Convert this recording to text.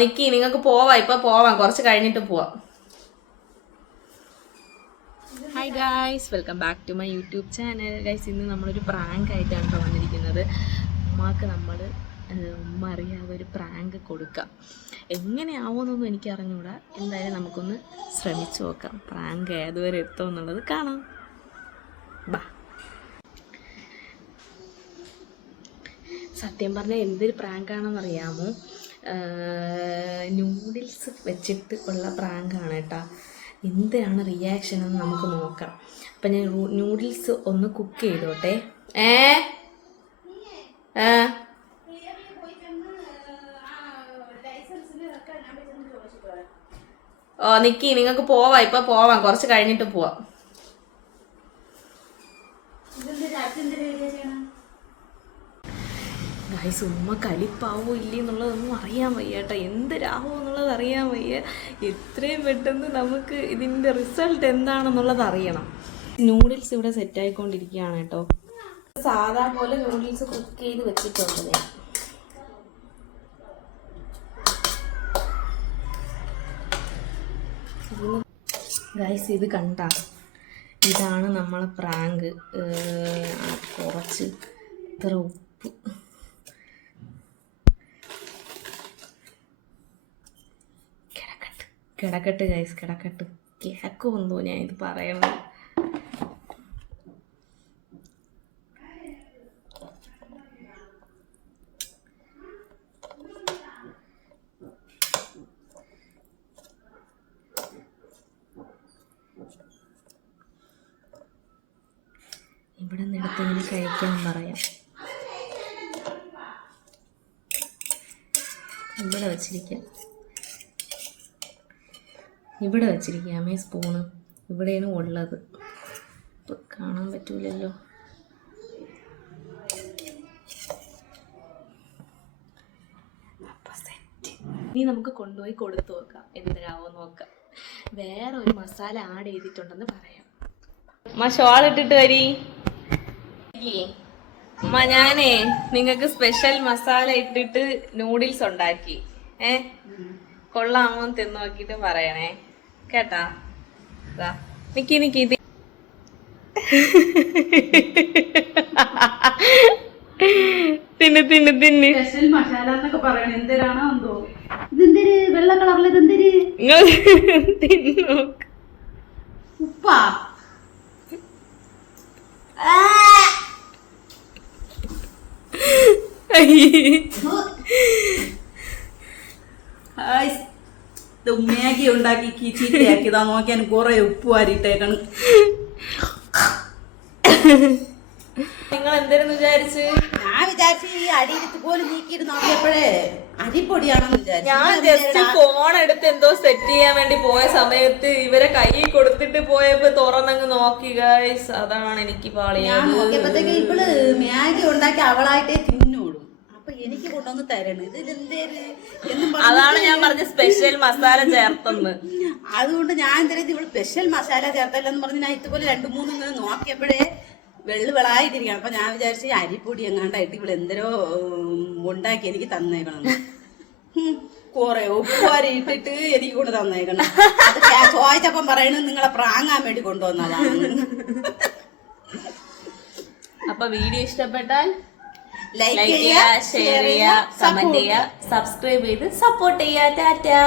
നിക്കി, നിങ്ങൾക്ക് പോവാം, ഇപ്പൊ പോവാം, കുറച്ച് കഴിഞ്ഞിട്ട് പോവാം. Hi guys, welcome back to my YouTube channel. Guys, ഇന്ന് നമ്മളൊരു പ്രാങ്ക് ആയിട്ടാണ് വന്നിരിക്കുന്നത്. ഉമ്മാക്ക് ഉമ്മ അറിയാതെ ഒരു പ്രാങ്ക് കൊടുക്കാം. എങ്ങനെയാവുമെന്നൊന്നും എനിക്ക് അറിഞ്ഞൂടാ. എന്തായാലും നമുക്കൊന്ന് ശ്രമിച്ചു നോക്കാം. പ്രാങ്ക് ഏതുവരെ എത്തുമെന്നുള്ളത് കാണാം. ബാ. സത്യം പറഞ്ഞാൽ എന്തൊരു പ്രാങ്കാണെന്നറിയാമോ? നൂഡിൽസ് വെച്ചിട്ട് ഉള്ള പ്രാങ്കാണ് കേട്ടോ. എന്താണ് റിയാക്ഷൻ എന്ന് നമുക്ക് നോക്കാം. അപ്പം ഞാൻ നൂഡിൽസ് ഒന്ന് കുക്ക് ചെയ്തോട്ടെ. നിക്കി, നിങ്ങൾക്ക് പോവാം, ഇപ്പൊ പോവാം, കുറച്ച് കഴിഞ്ഞിട്ട് പോവാം. ഗൈസ്, ഉമ്മ കലിപ്പാവോ ഇല്ലേ എന്നുള്ളതൊന്നും അറിയാൻ വയ്യ കേട്ടോ. എന്തൊരാവോ എന്നുള്ളത് അറിയാൻ വയ്യ. എത്രയും പെട്ടെന്ന് നമുക്ക് ഇതിൻ്റെ റിസൾട്ട് എന്താണെന്നുള്ളത് അറിയണം. നൂഡിൽസ് ഇവിടെ സെറ്റായിക്കൊണ്ടിരിക്കുകയാണ് കേട്ടോ. സാധാ പോലെ നൂഡിൽസ് കുക്ക് ചെയ്ത് വെച്ചിട്ടുണ്ട് ഞാൻ. ഗൈസ്, ഇത് കണ്ട, ഇതാണ് നമ്മളെ പ്രാങ്ക്. കുറച്ച് ഇത്ര ഉപ്പ്, കിടക്കട്ട് ഗൈസ്, കിടക്കട്ട്. കേക്കുമെന്തോ ഞാൻ ഇത് പറയണത്. ഇവിടെ നിന്നെടുത്ത് ഇങ്ങനെ കഴിക്കാൻ പറയാം. ഇവിടെ വെച്ചിരിക്കാമേ സ്പൂണ്. ഇവിടെയാണ് ഉള്ളത്. ഇപ്പം കാണാൻ പറ്റൂലല്ലോ. അപ്പം സെറ്റ്. ഇനി നമുക്ക് കൊണ്ടുപോയി കൊടുത്തു നോക്കാം, എന്തിനാവോ നോക്കാം. വേറെ ഒരു മസാല ആഡ് ചെയ്തിട്ടുണ്ടെന്ന് പറയാം. ഷോൾ ഇട്ടിട്ട് വരി. ഞാനേ നിങ്ങൾക്ക് സ്പെഷ്യൽ മസാല ഇട്ടിട്ട് നൂഡിൽസ് ഉണ്ടാക്കി. കൊള്ളാമോ തിന്നു നോക്കിട്ട് പറയണേ കേട്ടാ. നിക്കി ഇത് തിന്ന് സ്പെഷ്യൽ മസാല എന്നൊക്കെ പറയണ എന്തിനാണോ എന്തോ. ഇതെന്തിര് വെള്ള കളറിൽ? ഇതെന്തിര്? തിന്നു ഉപ്പാ? മാഗി ഉണ്ടാക്കി ചീത്തയാക്കിയതാ. നോക്കിയാൽ കുറെ ഉപ്പ് വാരിട്ടേക്കാണ്. നിങ്ങൾ എന്തായിരുന്നു വിചാരിച്ച്? ഞാൻ വിചാരിച്ചു ഈ അടിയിരുത്ത് പോലും നീക്കിയിട്ട് നോക്കിയപ്പോഴേ അരിപ്പൊടിയാണെന്ന് വിചാരിച്ചു. ഞാൻ ജസ്റ്റ് ഫോൺ എടുത്ത് എന്തോ സെറ്റ് ചെയ്യാൻ വേണ്ടി പോയ സമയത്ത് ഇവരെ കയ്യിൽ കൊടുത്തിട്ട് പോയപ്പോ തുറന്നങ്ങ് നോക്കി ഗൈസ്. അതാണ് എനിക്ക് പാളി. ഞാൻ നോക്കിയപ്പോഴത്തേക്ക് ഇവള് മാഗി ഉണ്ടാക്കി അവളായിട്ടേ തിന്നോളൂ. അപ്പൊ എനിക്ക് കൊണ്ടുവന്ന് തരണം. ഇതിലെന്തേര്? അതാണ് ഞാൻ പറഞ്ഞ സ്പെഷ്യൽ മസാല ചേർത്തെന്ന്. അതുകൊണ്ട് ഞാൻ എന്തായാലും ഇവള് സ്പെഷ്യൽ മസാല ചേർത്തല്ലെന്ന് പറഞ്ഞ് ഞാൻ ഇതുപോലെ 2-3 ഇങ്ങനെ നോക്കിയപ്പോഴേ വെള്ളായിട്ടിരിക്കണം. അപ്പൊ ഞാൻ വിചാരിച്ചു അരിപ്പൊടി എങ്ങാണ്ടായിട്ട് ഇവിടെ എന്തരോ ഉണ്ടാക്കി എനിക്ക് തന്നേക്കണം. കുറെ ഉപ്പുവാരി ഇട്ടിട്ട് എനിക്ക് കൊണ്ട് തന്നേക്കണം. ചോദിച്ചപ്പം പറയണത് നിങ്ങളെ പ്രാങ്ങാൻ വേണ്ടി കൊണ്ടുവന്നതാണ്. അപ്പൊ വീഡിയോ ഇഷ്ടപ്പെട്ടാൽ ലൈക്ക് ചെയ്യുക, ഷെയർ ചെയ്യുക, കമന്റ് ചെയ്യുക, സബ്സ്ക്രൈബ് ചെയ്ത് സപ്പോർട്ട് ചെയ്യുക. ടാറ്റാ.